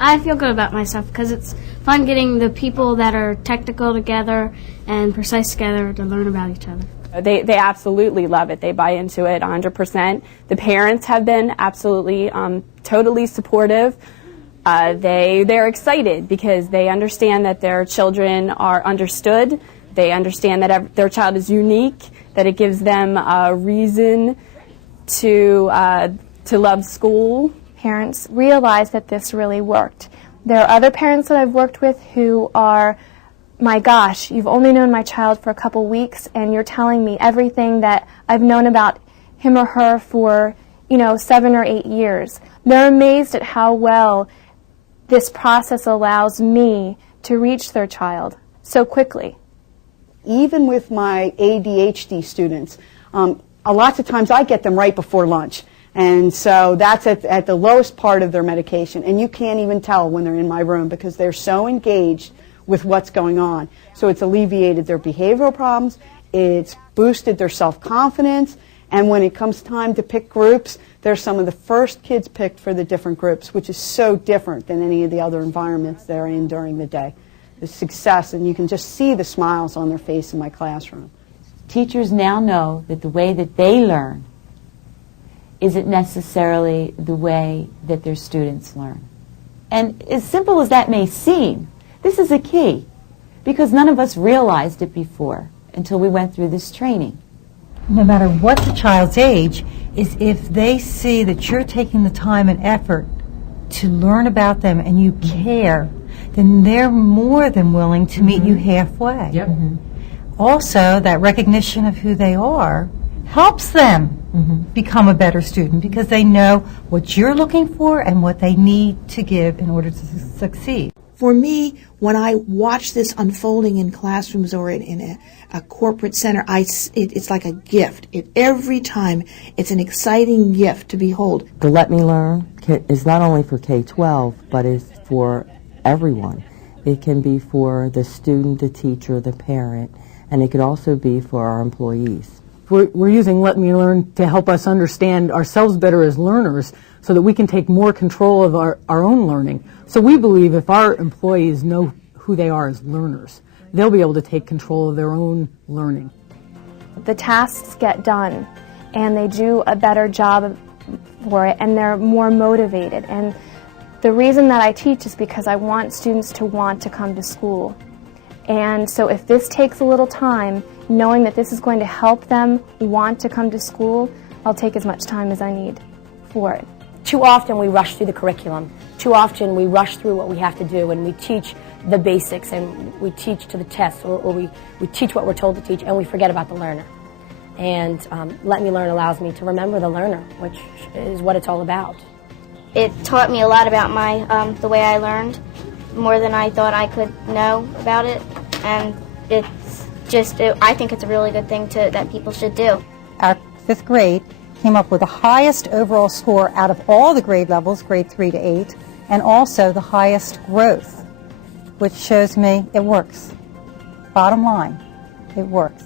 I feel good about myself because it's fun getting the people that are technical together and precise together to learn about each other. They absolutely love it. They buy into it 100%. The parents have been absolutely totally supportive. They're excited because they understand that their children are understood. They understand that their child is unique, that it gives them a reason to love school. Parents realize that this really worked. There are other parents that I've worked with who are, my gosh, you've only known my child for a couple weeks and you're telling me everything that I've known about him or her for, 7 or 8 years. They're amazed at how well this process allows me to reach their child so quickly. Even with my ADHD students, a lot of times I get them right before lunch. And so that's at the lowest part of their medication. And you can't even tell when they're in my room because they're so engaged with what's going on. So it's alleviated their behavioral problems, it's boosted their self-confidence, and when it comes time to pick groups, they're some of the first kids picked for the different groups, which is so different than any of the other environments they're in during the day. The success, and you can just see the smiles on their face in my classroom. Teachers now know that the way that they learn isn't necessarily the way that their students learn. And as simple as that may seem, this is a key, because none of us realized it before until we went through this training. No matter what the child's age, is if they see that you're taking the time and effort to learn about them and you care, then they're more than willing to meet you halfway. Yep. Also, that recognition of who they are helps them become a better student because they know what you're looking for and what they need to give in order to succeed. For me, when I watch this unfolding in classrooms or in a corporate center, it's like a gift. Every time, it's an exciting gift to behold. The Let Me Learn is not only for K-12, but is for everyone. It can be for the student, the teacher, the parent, and it could also be for our employees. We're using Let Me Learn to help us understand ourselves better as learners so that we can take more control of our own learning. So we believe if our employees know who they are as learners, they'll be able to take control of their own learning. The tasks get done and they do a better job for it and they're more motivated. And the reason that I teach is because I want students to want to come to school. And so if this takes a little time, knowing that this is going to help them want to come to school, I'll take as much time as I need for it. Too often we rush through the curriculum. Too often we rush through what we have to do and we teach the basics and we teach to the test or we teach what we're told to teach and we forget about the learner. And Let Me Learn allows me to remember the learner, which is what it's all about. It taught me a lot about the way I learned, more than I thought I could know about it, and I think it's a really good thing that people should do. Our 5th grade came up with the highest overall score out of all the grade levels, grade 3 to 8, and also the highest growth, which shows me it works. Bottom line, it works.